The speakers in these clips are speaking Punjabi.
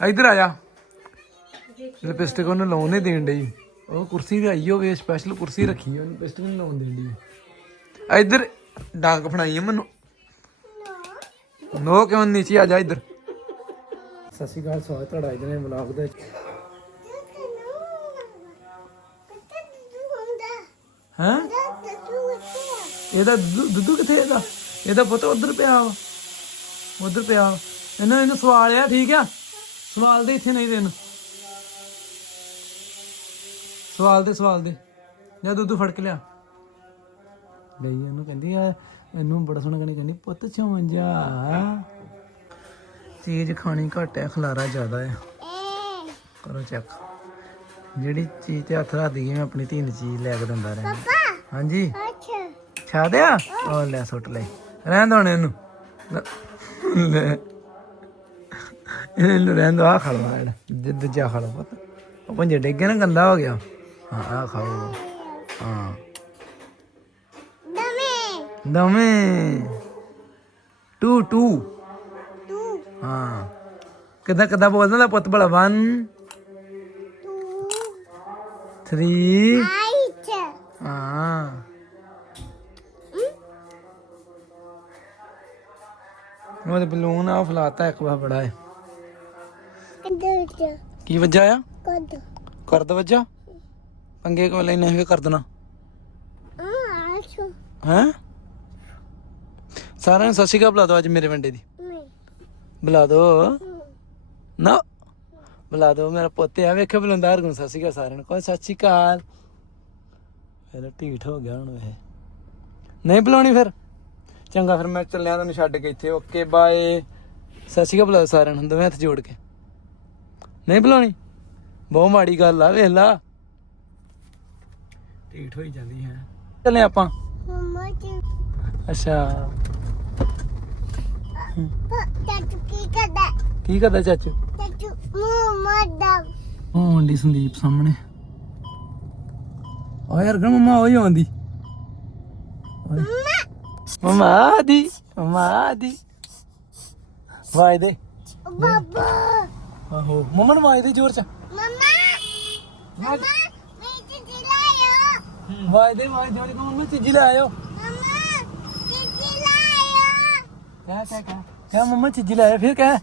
ਇੱਧਰ ਆ ਜਾ। ਲਿਪਸਟਿਕ ਉਹਨੂੰ ਲਾਉਣ ਨਹੀਂ ਦੇਣ ਡਈ। ਉਹ ਕੁਰਸੀ ਤੇ ਆਈ ਹੋਵੇ ਸਪੈਸ਼ਲ ਕੁਰਸੀ ਰੱਖੀ ਉਹਨੂੰ ਲਿਪਸਟਿਕ ਨਹੀਂ ਲਾਉਣ ਦੇਣ ਡਈ। ਇੱਧਰ ਡਾਂਗ ਫਣਾਈ ਆ ਮੈਨੂੰ। ਨੋ, ਕਿਉਂ ਨੀਚੇ ਆ ਜਾ, ਇੱਧਰ। ਸਤਿ ਸ਼੍ਰੀ ਅਕਾਲ, ਸਵਾਗਤ ਤੁਹਾਡਾ ਅੱਜ ਵਲੌਗ ਦੇ ਵਿੱਚ। ਇਹਦਾ ਦੁੱਧੂ ਕਿੱਥੇ ਇਹਦਾ ਇਹਦਾ ਪੁੱਤ ਉਧਰ ਪਿਆ ਵਾ। ਉਧਰ ਪਿਆ ਵਾ। ਇਹਨੂੰ ਇਹਨੂੰ ਸਵਾਲ ਆ ਠੀਕ ਆ? ਸਵਾਲ ਦੇ ਇੱਥੇ ਨਹੀਂ ਦੇਣ। ਸਵਾਲ ਦੇ ਸਵਾਲ ਦੇ। ਜਾਂ ਦੁੱਧ ਫੜ ਕੇ ਲਿਆ। ਗਈ ਇਹਨੂੰ ਕਹਿੰਦੀ ਆ ਇਹਨੂੰ ਬੜਾ ਸੋਹਣਾ ਕਹਿੰਦੀ ਕਹਿੰਦੀ ਪੁੱਤ ਚਵੰਜਾ ਚੀਜ਼ ਖਾਣੀ ਘੱਟ ਹੈ ਖਲਾਰਾ ਜ਼ਿਆਦਾ ਹੈ ਕਰੋ ਚੈੱਕ ਜਿਹੜੀ ਚੀਜ਼ ਤੇ ਹੱਥ ਰੱਖ ਦਈਏ ਮੈਂ ਆਪਣੀ ਧੀ ਨੂੰ ਚੀਜ਼ ਲੈ ਕੇ ਦਿੰਦਾ ਰਹਿਣਾ। ਹਾਂਜੀ। ਛਾ ਦਿਆ? ਉਹ ਲੈ ਸੁੱਟ ਲੈ। ਰਹਿਣ ਦੋ ਇਹਨੂੰ। ਲੈ। ਇਹਨੂੰ ਰਹਿਣ ਦੋ ਆ ਖਾ ਲਵਾ ਜਿਹੜਾ ਜਿ- ਦੂਜਾ ਖਾ ਲਓ ਪੁੱਤ। ਉਹ ਪੰਜੇ ਡਿੱਗੇ ਨਾ ਗੰਦਾ ਹੋ ਗਿਆ। ਹਾਂ ਆ ਖਾਓ ਹਾਂ। ਦਮੇ ਟੂ ਟੂ। ਹਾਂ। ਕਿੱਦਾਂ ਕਿੱਦਾਂ ਬੋਲਦਾ ਦਾ ਪੁੱਤ ਬੜਾ 1 3 ਹਾਂ। ਉਹ ਬਲੂਨ ਆ ਫਲਾਤਾ ਇੱਕ ਵਾਰ ਬੜਾ ਹੈ ਕੀ ਵੱਜਾ ਆ? ਕਰਦ। ਵੱਜਾ? ਪੰਗੇ ਕੋ ਲੈਣੇ ਹੋਏ ਕਰ ਦੇਣਾ ਹੈ? ਸਾਰਿਆਂ ਨੂੰ ਸਤਿ ਸ਼੍ਰੀ ਅਕਾਲ ਬੁਲਾ ਦਿਓ ਅੱਜ ਮੇਰੇ ਵੰਡੇ ਦੀ। ਬੁਲਾ ਦਿਓ। ਨਾ। ਬੁਲਾ ਦਿਓ ਮੇਰਾ ਪੁੱਤ ਆ ਵੇਖੇ ਬੁਲਾਉਂਦਾ ਹਰ ਨੂੰ ਸਤਿ ਸ਼੍ਰੀ ਅਕਾਲ ਸਾਰਿਆਂ ਨੂੰ। ਕੋਈ ਸਤਿ ਸ਼੍ਰੀ ਅਕਾਲ। ਫਿਰ ਢੀਠ ਹੋ ਗਿਆ ਹੁਣ ਵੇ ਨਹੀਂ ਬੁਲਾਉਣੀ ਫਿਰ। ਚੰਗਾ ਫਿਰ ਮੈਂ ਚੱਲਿਆ ਤੁਹਾਨੂੰ ਛੱਡ ਕੇ ਇੱਥੇ। Okay bye. ਸਤਿ ਸ਼੍ਰੀ ਅਕਾਲ ਬੁਲਾ ਦਿਓ ਸਾਰਿਆਂ ਨੂੰ ਦੋਵੇਂ ਹੱਥ ਜੋੜ ਕੇ। ਨਹੀਂ ਬੁਲਾਉਣੀ ਬਹੁਤ ਮਾੜੀ ਗੱਲ ਆ ਵੇਖ ਲਾ। ਢੀਠ ਹੋਈ ਜਾਂਦੀ ਹੈ। ਚੱਲੇ ਆਪਾਂ। ਅੱਛਾ। ਕੀ ਕਰਦਾ? ਚਾਚੂ? ਹੋਣ ਦੀ ਸੰਦੀਪ ਸਾਹਮਣੇ। ਓ ਯਾਰ ਗਣ ਮਮਾ ਹੋਈ ਆਉਂਦੀ। ਮਮਾ। ਦੀ ਮਮਾ ਦੀ ਵਾਈ ਦੇ। ਆਹੋ। ਮਮਾ ਨੂੰ ਦੇ ਜ਼ੋਰ ਚ। ਵਾਈ ਦੇ ਵਾਈ ਦੇ। ਉਹਨੇ ਮੰਮੀ ਚੀਜ਼ੀ ਲੈ ਆਇਓ। ਕਹਿ ਕਹਿ ਕਹਿ। ਕਹਿ ਮੰਮਾ ਚੀਜ਼ੀ ਲੈ ਆਇਓ ਫਿਰ ਕਹਿ।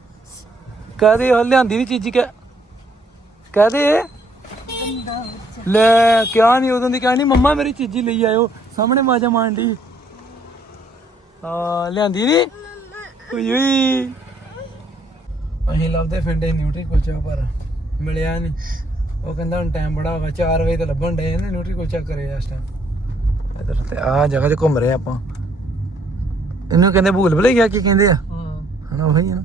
ਕਹਦੇ ਉਹ ਲਿਆਂਦੀ ਨਹੀਂ ਚੀਜ਼ੀ ਕਹਿ ਕਹਦੇ ਲੈ ਕਿਆ ਨਹੀਂ ਉਦੋਂ ਦੀ ਕਹਿਣੀ ਮੰਮਾ ਮੇਰੀ ਚੀਜ਼ੀ ਲਈ ਆਇਓ। ਸਾਹਮਣੇ ਮਾਜਾ ਮਾਂਡੀ ਆ ਲਿਆਂਦੀ ਨਹੀਂ ਓਏ ਓਏ ਅਸੀਂ ਲੱਭਦੇ ਫਿੰਡੇ ਨਿਊਟਰੀ ਕੁਲਚਾ ਪਰ ਮਿਲਿਆ ਨਹੀਂ ਉਹ ਕਹਿੰਦਾ ਹੁਣ ਟਾਈਮ ਬੜਾ ਹੋ ਗਿਆ 4 ਵਜੇ ਤੇ ਲੱਭਣ ਡੇ ਨੇ ਨਿਊਟਰੀ ਕੁਲਚਾ ਕਰੇ ਇਸ ਟਾਈਮ ਇਧਰ ਤੇ ਆ ਜਗ੍ਹਾ 'ਚ ਘੁੰਮ ਰਹੇ ਆਪਾਂ। ਇਹਨੂੰ ਕਹਿੰਦੇ ਭੂਲ ਭੁਲੇ ਗਿਆ ਕੀ ਕਹਿੰਦੇ ਆ? ਹਨਾ ਉਹੀ ਆ ਨਾ।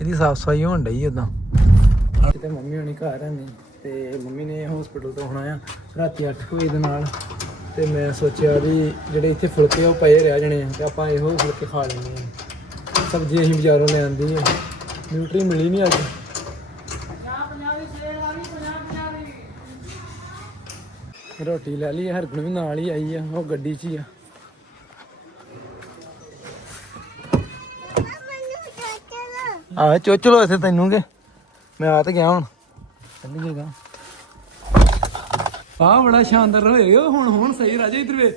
ਇਹਦੀ ਸਾਫ਼ ਸਫ਼ਾਈ ਹੋਣ ਡਈ ਉਦਾਂ ਤੇ ਮੰਮੀ ਹੁਣੀ ਘਰ ਨਹੀਂ ਤੇ ਮੰਮੀ ਨੇ ਹਸਪੀਟਲ ਤੋਂ ਆਉਣਾ ਆ ਰਾਤੀ 8 ਵਜੇ ਦੇ ਨਾਲ। ਤੇ ਮੈਂ ਸੋਚਿਆ ਵੀ ਜਿਹੜੇ ਇੱਥੇ ਫੁਲਕੇ ਉਹ ਪਏ ਰਹਿ ਜਾਣੇ ਆ ਤੇ ਆਪਾਂ ਇਹੋ ਫੁਲਕੇ ਖਾ ਲੈਣੇ ਆ। ਸਬਜ਼ੀ ਅਸੀਂ ਬਾਜ਼ਾਰੋਂ ਲੈ ਆਂਦੀ ਆ। ਨਿਊਟਰੀ ਮਿਲੀ ਨਹੀਂ ਅੱਜ। ਰੋਟੀ ਲੈ ਲਈ ਹਰਗੁਣ ਵੀ ਨਾਲ ਹੀ ਆਈ ਆ ਉਹ ਗੱਡੀ 'ਚ ਹੀ ਆ। ਆ ਚੋਚਲੋ ਇੱਥੇ ਤੈਨੂੰ ਕੇ? ਮੈਂ ਆ ਤੇ ਗਿਆ ਹੁਣ। ਚੱਲੀਏ ਗਾ ਆ ਬੜਾ ਸ਼ਾਨਦਾਰ ਹੋਏ ਓ ਹੁਣ ਹੁਣ ਸਹੀ ਰਾਜੇ ਇਧਰ ਵੇ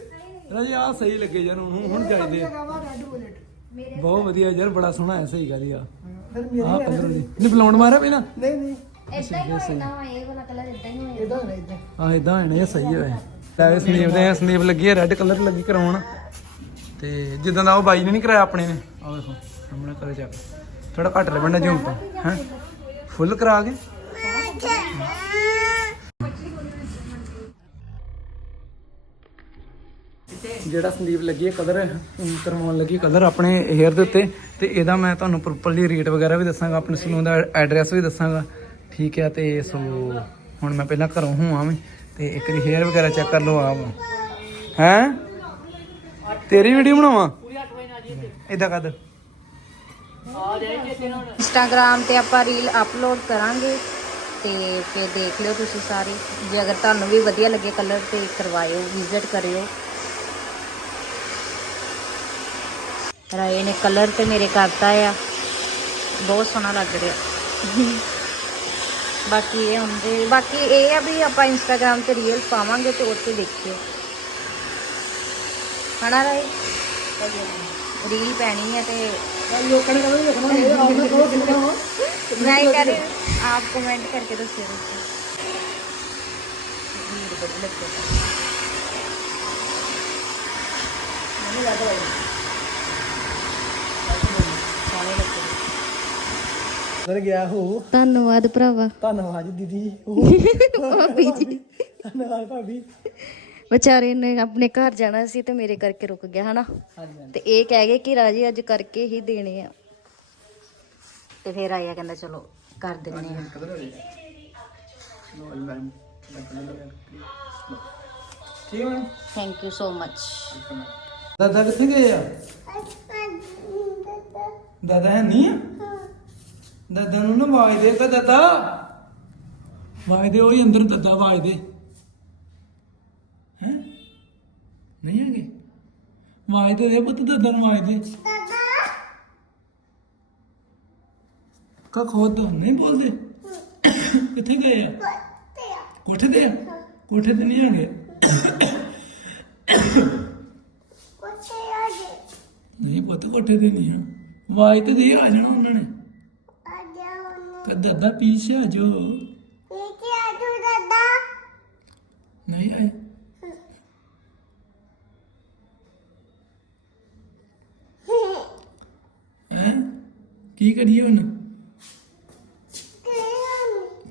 ਰਾਜੇ ਆ ਸਹੀ ਲੱਗੇ ਯਾਰ ਹੁਣ ਹੁਣ ਚਾਹੀਦੇ ਆ। ਬਹੁਤ ਵਧੀਆ ਯਾਰ ਬੜਾ ਸੋਹਣਾ ਹੈ ਸਹੀ ਗੱਲ ਆ। ਆ ਕਲਰ ਦੀ। ਨਹੀਂ ਬਲਾਉਣ ਮਾਰਿਆ ਪਹਿਲਾਂ ਨਹੀਂ ਨਹੀਂ। ਇਦਾਂ ਹੀ ਹੋਣਾ ਇਹ ਵਾਲਾ ਕਲਰ ਇਦਾਂ ਹੀ ਹੋਏਗਾ। ਇਦਾਂ ਨਹੀਂ ਇਦਾਂ ਆ ਇਦਾਂ ਹੈ ਨਾ ਇਹ ਸਹੀ ਹੋਇਆ ਲੈ ਸਨੀਪ ਦੇ ਸਨੀਪ ਲੱਗੀ ਹੈ ਰੈੱਡ ਕਲਰ ਲੱਗੀ ਕਰਾਉਣ। ਤੇ ਜਿੱਦਾਂ ਦਾ ਉਹ ਬਾਈ ਨੇ ਨਹੀਂ ਕਰਾਇਆ ਆਪਣੇ ਨੇ। ਆ ਵੇਖੋ ਸਾਹਮਣੇ ਕਰੇ ਚੱਕ। ਥੋੜਾ ਘੱਟ ਲੱਗਣਾ ਜੂਮ ਤੋਂ ਹੈ। ਫੁੱਲ ਕਰਾ ਕੇ। ਜਿਹੜਾ ਸੰਦੀਪ ਲੱਗੀ ਹੈ, ਕਲਰ ਕਰਵਾਉਣ ਲੱਗੀ ਕਲਰ ਆਪਣੇ ਹੇਅਰ ਦੇ ਉੱਤੇ ਤੇ ਇਹਦਾ ਮੈਂ ਤੁਹਾਨੂੰ ਪ੍ਰੋਪਰਲੀ ਰੇਟ ਵਗੈਰਾ ਵੀ ਦੱਸਾਂਗਾ, ਆਪਣੇ ਸਲੂਨ ਦਾ ਐਡਰੈਸ ਵੀ ਦੱਸਾਂਗਾ। ਠੀਕ ਹੈ, ਤੇ ਸੋ ਹੁਣ ਮੈਂ ਪਹਿਲਾਂ ਘਰੋਂ ਹੋਵਾਂ ਵੀ ਤੇ ਇੱਕ ਵਾਰੀ ਹੇਅਰ ਵਗੈਰਾ ਚੈੱਕ ਕਰ ਲਓ ਆਪ। ਹੈ? ਤੇਰੀ ਵੀਡੀਓ ਬਣਾਵਾਂ? ਇਦਾਂ ਕਰ ਇੰਸਟਾਗ੍ਰam ਤੇ ਆਪਾਂ ਰੀਲ ਅਪਲੋਡ ਕਰਾਂਗੇ ਤੇ ਫਿਰ ਦੇਖ ਲਿਓ ਤੁਸੀਂ ਸਾਰੇ। ਜੇ ਅਗਰ ਤੁਹਾਨੂੰ ਵੀ ਵਧੀਆ ਲੱਗੇ ਕਲਰ ਤੇ ਕਰਵਾਇਓ ਵਿਜ਼ਿਟ ਕਰਿਓ। ਰਾਏ ਨੇ ਕਲਰ ਤੇ ਮੇਰੇ ਕਰਤਾ ਆ। ਬਹੁਤ ਸੋਹਣਾ ਲੱਗ ਰਿਹਾ। ਬਾਕੀ ਇਹ ਹੁੰਦੇ, ਬਾਕੀ ਇਹ ਆ ਵੀ ਆਪਾਂ ਇੰਸਟਾਗ੍ਰam ਤੇ ਰੀਲ ਪਾਵਾਂਗੇ ਤੇ ਉੱਥੇ ਦੇਖਿਓ। ਹਣਾ ਰਾਏ? ਰੀਲ ਪੈਣੀ ਹੈ ਤੇ ਲੋਕਾਂ ਨੇ ਕਹਿੰਦੇ ਦੇਖਣਾ ਇਹ ਆਪਨੇ ਕੋਲ ਦੇਖਣਾ ਨਹੀਂ ਕਰ ਆਪ ਕਮੈਂਟ ਕਰਕੇ ਦੱਸਿਓ ਭੀੜ ਬੜੀ ਲੱਗੀ ਮੈਨੂੰ ਲੱਗ ਰਿਹਾ ਸੋਹਣੇ ਲੱਗੇ ਗਿਆ ਹੋ ਧੰਨਵਾਦ ਭਰਾਵਾ। ਧੰਨਵਾਦ ਦੀਦੀ। ਭਾਬੀ ਜੀ। ਧੰਨਵਾਦ ਭਾਬੀ। ਵਿਚਾਰੇ ਨੇ ਆਪਣੇ ਘਰ ਜਾਣਾ ਸੀ ਤੇ ਮੇਰੇ ਕਰਕੇ ਰੁਕ ਗਿਆ ਹਨਾ? ਹਾਂਜੀ ਤੇ ਇਹ ਕਹਿ ਗਏ ਕਿ ਰਾਜੀ ਅੱਜ ਕਰਕੇ ਹੀ ਦੇਣੇ ਆ। ਤੇ ਫਿਰ ਆਇਆ ਕਹਿੰਦਾ ਚਲੋ ਕਰ ਦਿੰਨੇ ਆ। ਕਦਰ ਹੋ ਠੀਕ ਹੈ ਥੈਂਕ ਯੂ ਸੋ ਮਚ ਦਾਦਾ ਕਿੱਥੇ ਗਏ ਆ? ਦਾਦਾ ਹੈ ਨਹੀਂ? ਆ? ਦਾਦਾ ਨੂੰ ਨਾ ਆਵਾਜ਼ ਦੇ ਕਾ ਦਾਦਾ। ਆਵਾਜ਼ ਦੇ ਉਹੀ ਅੰਦਰ ਦਾਦਾ ਆਵਾਜ਼ ਦੇ। ਹੈ? ਨਹੀਂ ਆਗੇ ਆਵਾਜ਼ ਦੇ ਦੇ ਪੁੱਤ ਦਾਦਾ ਨੂੰ ਆਵਾਜ਼ ਦੇ। ਕਾ ਖੋਦ ਨਹੀਂ ਬੋਲਦੇ? ਕਿੱਥੇ ਗਏ ਆ? ਕੋਠੇ ਤੇ ਆ? ਕੋਠੇ ਤੇ ਨਹੀਂ ਆਗੇ ਨਹੀਂ ਪੁੱਤ ਕੋਠੇ ਤੇ ਨਹੀਂ ਆ। ਆਵਾਜ਼ ਤੇ ਦੇ ਆ ਜਾਣਾ ਉਹਨਾਂ ਨੇ ਕਿ ਦਾਦਾ ਪੀਛੇ ਆ ਜੋ ਨਹੀਂ ਆਏ। ਹੈ? ਕੀ ਕਰੀਏ ਹੁਣ?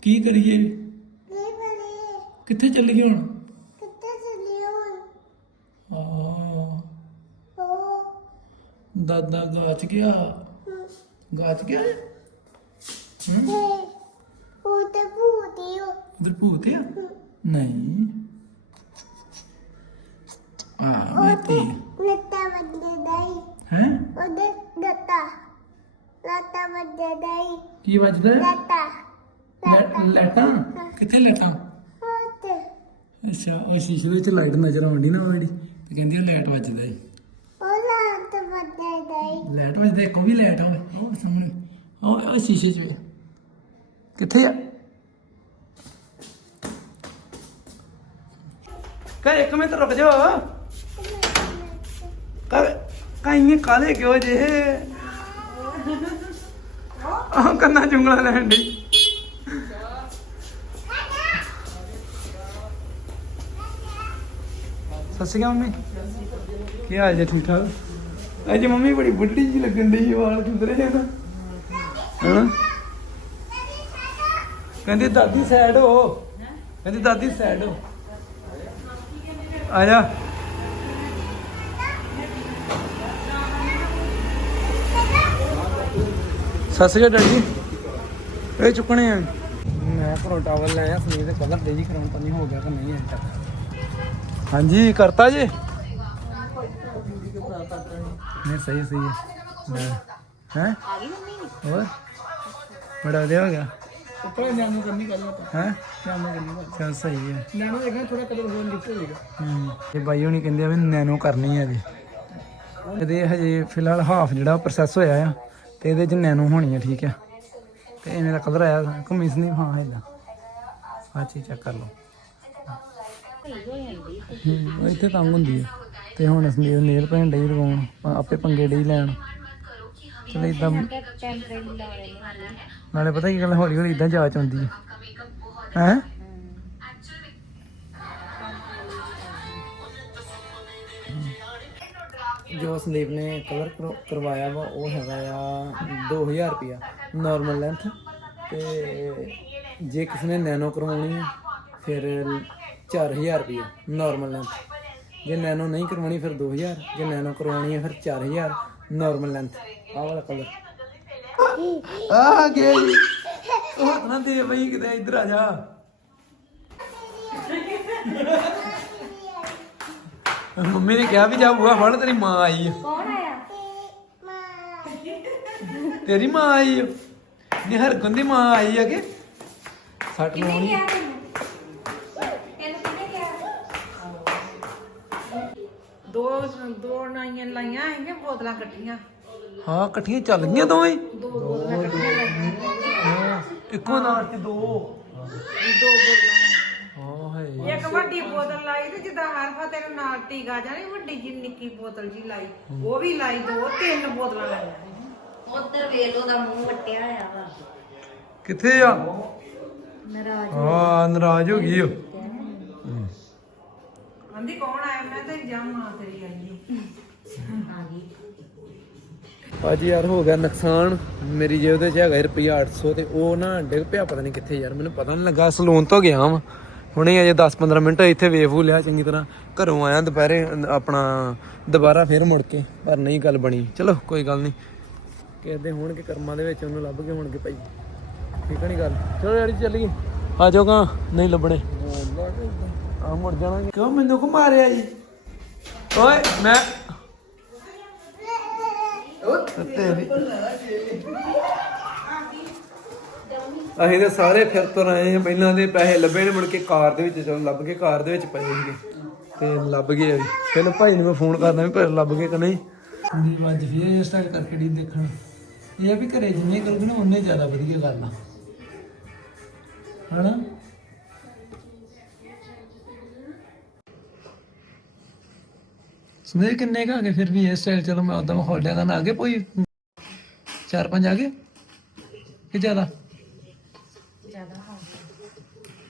ਕੀ ਕਰੀਏ? ਕਿੱਥੇ ਚੱਲ ਗਏ ਹੁਣ? ਦਾਦਾ ਗਾਚ ਗਿਆ? ਗਾਚ ਗਿਆ? ਹਮ? ਉਧਰ ਭੂਤ ਆ? ਨਹੀਂ। ਆ ਮੈਂ ਤੇ ਹੈ? ਕੀ ਵੱਜਦਾ? ਹੈ? ਲੈ- ਲੈਟਾਂ? ਕਿੱਥੇ ਲੈਟਾਂ? ਅੱਛਾ ਉਹ ਸ਼ੀਸ਼ੇ ਵਿੱਚ ਲਾਈਟ ਨਜ਼ਰ ਆਉਂਦੀ ਨਾ ਉਹ ਜਿਹੜੀ ਤੇ ਕਹਿੰਦੀ ਉਹ ਲਾਈਟ ਵੱਜਦਾ ਹੈ ਲਾਈਟ ਵੱਜਦਾ ਇੱਕ ਵੀ ਲਾਈਟ ਹੋਵੇ ਉਹ ਸਾਹਮਣੇ। ਉਹ ਉਹ ਸ਼ੀਸ਼ੇ 'ਚ ਵੇ ਕਿੱਥੇ ਆ? ਕਾ ਇੱਕ ਮਿੰਟ ਰੁਕ ਜਾ ਕਾ ਕਾਈਏ ਕਾਲੇ ਕਿਉਂ ਜੇ? ਆਹ ਕੰਨਾਂ ਚੁੰਗਲਾ ਲੈਣ ਦੀ ਸਤਿ ਸ਼੍ਰੀ ਅਕਾਲ ਮੰਮੀ। ਕੀ ਹਾਲ ਜੇ, ਠੀਕ ਠਾਕ? ਅੱਜ ਮੰਮੀ ਬੜੀ ਬੁੱਢੀ ਜੀ ਲੱਗਣ ਦੀ ਵਾਲ ਕਿੰਦਰੇ ਹੈ ਨਾ। ਹਾਂ ਕਹਿੰਦੀ ਦਾਦੀ ਸਾਈਡ ਹੋ। ਕਹਿੰਦੀ ਦਾਦੀ ਸਾਈਡ ਹੋ। ਆ ਜਾ। ਸਤਿ ਸ਼੍ਰੀ ਅਕਾਲ ਡੈਡੀ ਇਹ ਚੁੱਕਣੇ ਆ। ਮੈਂ ਘਰੋਂ ਟਾਵਲ ਲੈ ਆ ਸਨੀਰ ਦੇ ਕਲਰ ਦੇ ਜੀ ਕਰਾਉਣ ਤਾਂ ਨਹੀਂ ਹੋ ਗਿਆ ਕਿ ਨਹੀਂ ਹਾਂਜੀ ਕਰਤਾ ਜੀ। ਨਹੀਂ ਸਹੀ ਸਹੀ ਹੈ। ਹੈ? ਆ ਗਈ ਮੰਮੀ ਹੋਰ? ਬੜਾ ਵਧੀਆ ਹੋ ਗਿਆ। ਉੱਪਰ ਜਾਣ ਨੂੰ ਕਰਨੀ ਗੱਲ ਆਪਾਂ। ਹੈ? ਜਾਣ ਨੂੰ ਕਰਨੀ ਗੱਲ। ਸਹੀ ਹੈ। ਲੈਣਾ ਦੇਖਣਾ ਥੋੜਾ ਕਲਰ ਹੋਰ ਲਿਫਟ ਹੋਏਗਾ। ਹੂੰ। ਇਹ ਬਾਈ ਹੋਣੀ ਕਹਿੰਦੇ ਆ ਵੀ ਨੈਨੋ ਕਰਨੀ ਹੈ ਜੀ। ਇਹਦੇ ਹਜੇ ਫਿਲਹਾਲ ਹਾਫ ਜਿਹੜਾ ਪ੍ਰੋਸੈਸ ਹੋਇਆ ਆ ਤੇ ਇਹਦੇ ਚ ਨੈਨੋ ਹੋਣੀ ਹੈ ਠੀਕ ਹੈ ਤੇ ਐਵੇਂ ਦਾ ਕਲਰ ਆਇਆ ਕਮੀਜ਼ ਨਹੀਂ ਹਾਂ ਇਦਾਂ ਆ ਚੀਜ਼ ਚੈੱਕ ਕਰ ਲਓ। ਹੂੰ, ਇੱਥੇ ਤੰਗ ਹੁੰਦੀ ਹੈ ਤੇ ਹੁਣ ਅਸੀਂ ਨੇਲ ਪੈਂਟ ਡਈ ਲਗਾਉਣ ਆ- ਆਪੇ ਪੰਗੇ ਡਈ ਲੈਣ। ਚਲ ਇਦਾਂ ਟੈਂਪਰੇਰੀ ਲਾ ਰਹੇ ਨਾਲੇ ਪਤਾ ਕੀ ਗੱਲ ਹੌਲੀ ਹੌਲੀ ਇਦਾਂ ਜਾਚ ਆਉਂਦੀ ਹੈ ਹੈ? ਜੋ ਸੰਦੀਪ ਨੇ ਕਲਰ ਕਰਵਾਇਆ ਵਾ ਉਹ ਹੈਗਾ ਆ 2000 ਰੁਪਿਆ ਨਾਰਮਲ ਲੈਂਥ ਤੇ ਜੇ ਕਿਸੇ ਨੇ ਨੈਨੋ ਕਰਵਾਉਣੀ ਹੈ ਫਿਰ 4000 ਰੁਪਿਆ ਨਾਰਮਲ ਲੈਂਥ ਜੇ ਨੈਨੋ ਨਹੀਂ ਕਰਵਾਉਣੀ ਫਿਰ 2000 ਜੇ ਨੈਨੋ ਕਰਵਾਉਣੀ ਹੈ ਫਿਰ 4000 ਨਾਰਮਲ ਲੈਂਥ ਆਹ ਵਾਲਾ ਕਲਰ ਆ ਜੀ। ਉਹ ਨਾ ਦੇ ਬਈ ਕਿਤੇ ਇੱਧਰ ਆ ਜਾ। ਮੰਮੀ ਨੇ ਕਿਹਾ ਵੀ ਜਾ ਬੂਆ ਫੜ ਤੇਰੀ ਮਾਂ ਆਈ ਕੌਣ ਆਇਆ? ਤੇਰੀ ਮਾਂ ਆਈ ਆ। ਨਹੀਂ ਹਰਗੁਣ ਦੀ ਮਾਂ ਆਈ ਆ ਕਿ? ਸੱਟ ਲਾਉਣੀ। ਦੋ ਦੋ ਨਾਈਆਂ ਲਾਈਆਂ ਹੈਗੀਆਂ ਬੋਤਲਾਂ ਇਕੱਠੀਆਂ ਹਾਂ ਇਕੱਠੀਆਂ ਚੱਲ ਗਈਆਂ ਦੋਵੇਂ? ਦੋ ਬੋਤਲਾਂ ਇਕੱਠੀਆਂ ਲਾਈਆਂ ਹਾਂ ਇੱਕੋ ਨਾਰ ਤੇ ਦੋ। ਦੋ ਬੋਤਲਾਂ ਹਾਂ ਹੈ ਇੱਕ ਵੱਡੀ ਬੋਤਲ ਲਾਈ ਤੇ ਜਿੱਦਾਂ ਹਰ ਫਤੇ ਨੂੰ ਨਾਲ ਟੀਕਾ ਜਾਣੀ ਵੱਡੀ ਜੀ ਨਿੱਕੀ ਬੋਤਲ ਜੀ ਲਾਈ। ਉਹ ਵੀ ਲਾਈ ਦੋ ਤਿੰਨ ਬੋਤਲਾਂ ਲਾਈਆਂ। ਉਧਰ ਵੇਖ ਲੋ ਦਾ ਮੂੰਹ ਵੱਟਿਆ ਹੋਇਆ ਵਾ। ਕਿੱਥੇ ਆ? ਨਾਰਾਜ਼ ਹਾਂ ਨਾਰਾਜ਼ ਹੋ ਗਈ ਉਹ ਆਂਦੀ ਕੌਣ ਮੈਂ ਤੇਰੀ ਆਈ ਆ ਗਈ ਭਾਜੀ ਯਾਰ ਹੋ ਗਿਆ ਨੁਕਸਾਨ। ਮੇਰੀ ਜੇਬ ਦੇ ਚ ਹੈਗਾ ਸੀ ਰੁਪਈਆ 800 ਤੇ ਉਹ ਨਾ ਡਿੱਗ ਪਿਆ ਪਤਾ ਨਹੀਂ ਕਿੱਥੇ ਯਾਰ ਮੈਨੂੰ ਪਤਾ ਨਹੀਂ ਲੱਗਾ। ਸਲੂਨ ਤੋਂ ਗਿਆ ਵਾਂ। ਹੁਣੇ ਅਜੇ 10-15 ਮਿੰਟ ਇੱਥੇ ਵੇਖੂ ਲਿਆ ਚੰਗੀ ਤਰ੍ਹਾਂ। ਘਰੋਂ ਆਇਆ ਦੁਪਹਿਰੇ ਆਪਣਾ ਦੁਬਾਰਾ ਫੇਰ ਮੁੜ ਕੇ ਪਰ ਨਹੀਂ ਗੱਲ ਬਣੀ। ਚਲੋ ਕੋਈ ਗੱਲ ਨਹੀਂ। ਕਿਹਦੇ ਹੋਣਗੇ ਕਰਮਾਂ ਦੇ ਵਿੱਚ ਉਹਨੂੰ ਲੱਭ ਕੇ ਹੋਣਗੇ ਭਾਈ। ਠੀਕ ਨਹੀਂ ਗੱਲ? ਚਲੋ ਯਾਰੀ ਚੱਲੀਏ। ਆ ਜਾਓਗਾ ਨਹੀਂ ਲੱਭਣੇ। ਆ ਮੁੜ ਜਾਣਾ ਕਿਉਂ ਮੈਨੂੰ ਕੋ ਮਾਰਿਆ ਜੀ? ਓਏ ਮੈਂ ਤੇਰੀ ਅਸੀਂ ਤਾਂ ਸਾਰੇ ਫਿਰ ਤੋਂ ਆਏ ਹਾਂ ਪਹਿਲਾਂ ਦੇ ਪੈਸੇ ਲੱਭੇ ਨੇ ਮੁੜ ਕੇ ਕਾਰ ਦੇ ਵਿੱਚ ਚਲੋ ਲੱਭ ਕੇ ਕਾਰ ਦੇ ਵਿੱਚ ਪਏ ਸੀਗੇ। ਤੇ ਲੱਭ ਗਏ ਆ ਵੀ। ਫਿਰ ਭਾਈ ਨੂੰ ਮੈਂ ਫੋਨ ਕਰਦਾ ਵੀ ਪਰ ਲੱਭ ਗਏ ਕਿ ਨਹੀਂ। ਜੀ ਅੱਜ ਫਿਰ ਇਹ ਸਟਾਈਲ ਕਰਕੇ ਡੀ ਦੇਖਣ। ਇਹ ਆ ਵੀ ਘਰੇ ਜਿੰਨੇ ਕਰੋਗੇ ਨਾ ਉਨੇ ਜ਼ਿਆਦਾ ਵਧੀਆ ਗੱਲ ਆ। ਹਨਾ? ਸੁਨੇ ਕਿੰਨੇ ਕਾ ਗਏ? ਫਿਰ ਵੀ ਇਹ ਸਟਾਈਲ ਚਲੋ ਮੈਂ ਉਦੋਂ ਮਾਹੌਲ ਲਿਆ ਨਾ ਆਗੇ ਕੋਈ? ਚਾਰ ਪੰਜ ਆ ਗਏ? ਕਿ ਜ਼ਿਆਦਾ? ਜ਼ਿਆਦਾ ਹੋ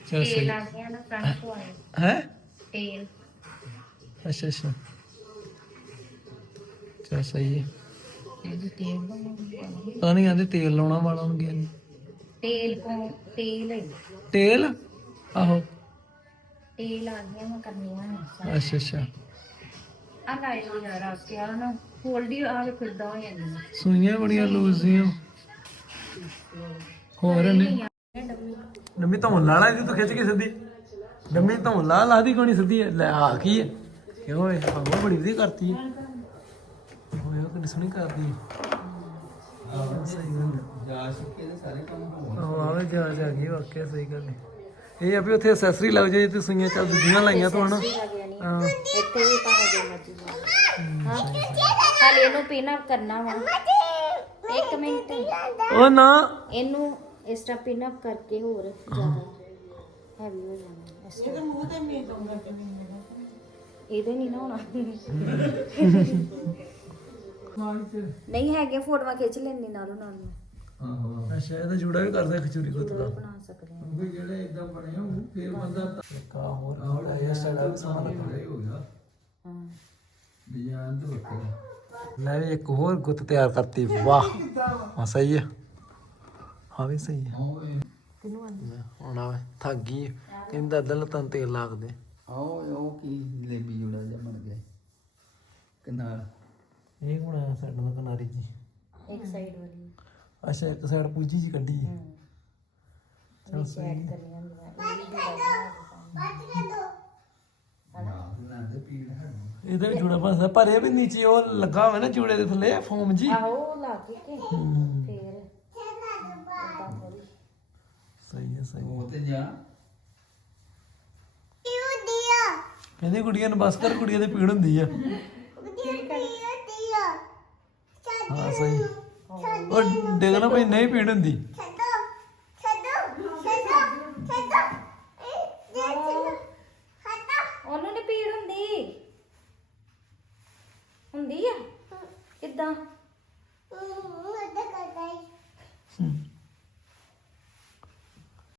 ਚਲ ਸਹੀ। ਗਿਆ ਗਿਆ ਨਾ ਫਰੰਟ ਤੋਂ ਆਏ ਹੈ? ਤੇਲ। ਅੱਛਾ ਅੱਛਾ। ਚਲ ਸਹੀ ਹੈ। ਇਹ ਤੇਲ ਬਣਾਉਂਦੇ ਪਤਾ ਨਹੀਂ ਆਂਦੇ ਤੇਲ ਲਾਉਣਾ ਵਾਲਾ ਗਿਆ ਨੀ। ਤੇਲ ਕੋ ਤੇਲ ਹੈ। ਤੇਲ? ਆਹੋ। ਤੇਲ ਆ ਗਿਆ ਮੈਂ ਕਰਨੀਆਂ ਨੇ। ਅੱਛਾ ਅੱਛਾ। ਆ ਲਾਈ ਹੋਈ ਰੱਖ ਕੇ ਆ ਨਾ ਫੋਲਡੀ ਆ ਕੇ ਫਿਰਦਾ ਹੋ ਜਾਂਦੀ ਸੂਈਆਂ ਬੜੀਆਂ ਲੂਜ਼ ਹੋਰ ਨੇ ਡੰਮੀ ਧੌਣ ਲਾ ਲਾ ਇਹਦੀ ਤੂੰ ਖਿੱਚ ਕੇ ਸਿੱਧੀ। ਡੰਮੀ ਧੌਣ ਲਾ ਲਾ ਦੀ ਕੋਣੀ ਸਿੱਧੀ ਹੈ। ਲੈ ਆ ਕੀ ਹੈ? ਕਿਉਂ ਏ ਆਹੋ ਬੜੀ ਵਧੀਆ ਕਰਤੀ ਹੈ। ਓਏ ਉਹ ਕਿੰਨੀ ਸੋਹਣੀ ਕਰਦੀ ਹੈ। ਸਹੀ ਗੱਲ ਹੈ। ਜਾ ਸਿੱਕੇ ਦੇ ਸਾਰੇ ਕੰਮ ਹੋ ਆਹ ਜਾ ਜਾ ਗਈ ਵਾਕਿਆ ਸਹੀ ਗੱਲ ਹੈ। ਇਹ ਆ ਵੀ ਉੱਥੇ ਐਕਸੈਸਰੀ ਲੱਗ ਜਾਏ ਤੇ ਸੂਈਆਂ ਚੱਲ ਦੂਜੀਆਂ ਲਾਈਆਂ ਤੋਂ ਹਨਾ। ਹਾਂ। ਇੱਥੇ ਵੀ ਭਾਵੇਂ ਜੋ। ਮਰਜ਼ੀ ਲਾਓ। ਹਾਂ ਹਾਲੇ ਇਹਨੂੰ ਪਿਨ ਅਪ ਕਰਨਾ ਵਾ। ਇੱਕ ਮਿੰਟ। ਉਹ ਨਾ। ਇਹਨੂੰ ਇਸ ਤਰ੍ਹਾਂ ਪਿਨ ਅਪ ਕਰਕੇ ਹੋਰ ਜ਼ਿਆਦਾ ਹੈਵੀ ਹੋ ਜਾਣਾ। ਇਸ ਤਰ੍ਹਾਂ। ਮੂੰਹ ਤੇ ਨਹੀਂ ਦਊਂਗਾ ਇਹਦੇ ਨਹੀਂ ਨਾ ਹੋਣਾ ਨਹੀਂ ਹੈਗੇ ਫੋਟੋਆਂ ਖਿੱਚ ਲੈਣੀ ਨਾਲੋਂ ਨਾਲ। ਮੈਂ ਅੱਛਾ ਇਹਦਾ ਜੂੜਾ ਵੀ ਕਰਦਾ ਖਚੂਰੀ ਕੋਤ ਦਾ? ਬਣਾ ਸਕਦੇ ਹਾਂ। ਜਿਹੜੇ ਇਦਾਂ ਬਣੇ ਹੋ ਫੇਰ ਬੰਦਾ ਕਾ ਹੋਰ ਆਹ ਇਹ ਸਾਡਾ ਵੀ ਸਮਾਨ ਲੱਗਦਾ ਹੋ ਗਿਆ। ਹਾਂ। ਡਿਜ਼ਾਈਨ ਤੇ ਵੱਖਰਾ। ਲੈ ਵੀ ਇੱਕ ਹੋਰ ਗੁੱਤ ਤਿਆਰ ਕਰਤੀ ਵਾਹ। ਹਾਂ ਸਹੀ ਹੈ ਹਾਂ ਵੀ ਸਹੀ ਹੈ ਕਿਨੂੰ ਆਂਦੀ ਹੁਣ ਆ ਥੱਕ ਗਈ ਕਹਿੰਦਾ ਦਿਲ ਤਾਂ ਤੇਲ ਲੱਗਦੇ ਆਓ ਉਹ ਕੀ ਜਲੇਬੀ ਜੁੜਾ ਜਿਹਾ ਬਣ ਗਿਆ। ਕਿਨਾਰ ਇਹ ਹੁਣ ਸਾਡਾ ਕਿਨਾਰੀ ਜੀ? ਇੱਕ ਸਾਈਡ ਵਾਲੀ। ਅੱਛਾ ਇੱਕ ਸਾਈਡ ਪੂਜੀ ਜੀ ਕੱਢੀ। ਹੈ। ਚਲ ਸਹੀ ਕਰੀ ਹੁੰਦੀਆਂ ਇਹ ਵੀ ਹੈ ਇਹਦਾ ਵੀ ਜੂੜਾ ਬਸ ਪਰ ਇਹ ਵੀ ਨੀਚੇ ਉਹ ਲੱਗਾ ਹੋਇਆ ਨਾ ਜੂੜੇ ਦੇ ਥੱਲੇ ਫੋਮ ਜੀ। ਆਹੋ ਉਹ ਲਾ ਕੇ ਕੇ ਹੂੰ, ਫੇਰ। ਸਹੀ ਹੈ ਸਹੀ ਹੈ। ਉਹ ਤੇ ਜਾ। ਕਹਿੰਦੀ ਕੁੜੀਆਂ ਨੂੰ ਬਸ ਕਰ ਕੁੜੀਆਂ ਦੇ ਪੀੜ ਹੁੰਦੀ ਆ। ਹਾਂ ਸਹੀ। ਉਹ ਡੇਗਣਾ ਭਈ ਨਹੀਂ ਪੀੜ ਹੁੰਦੀ।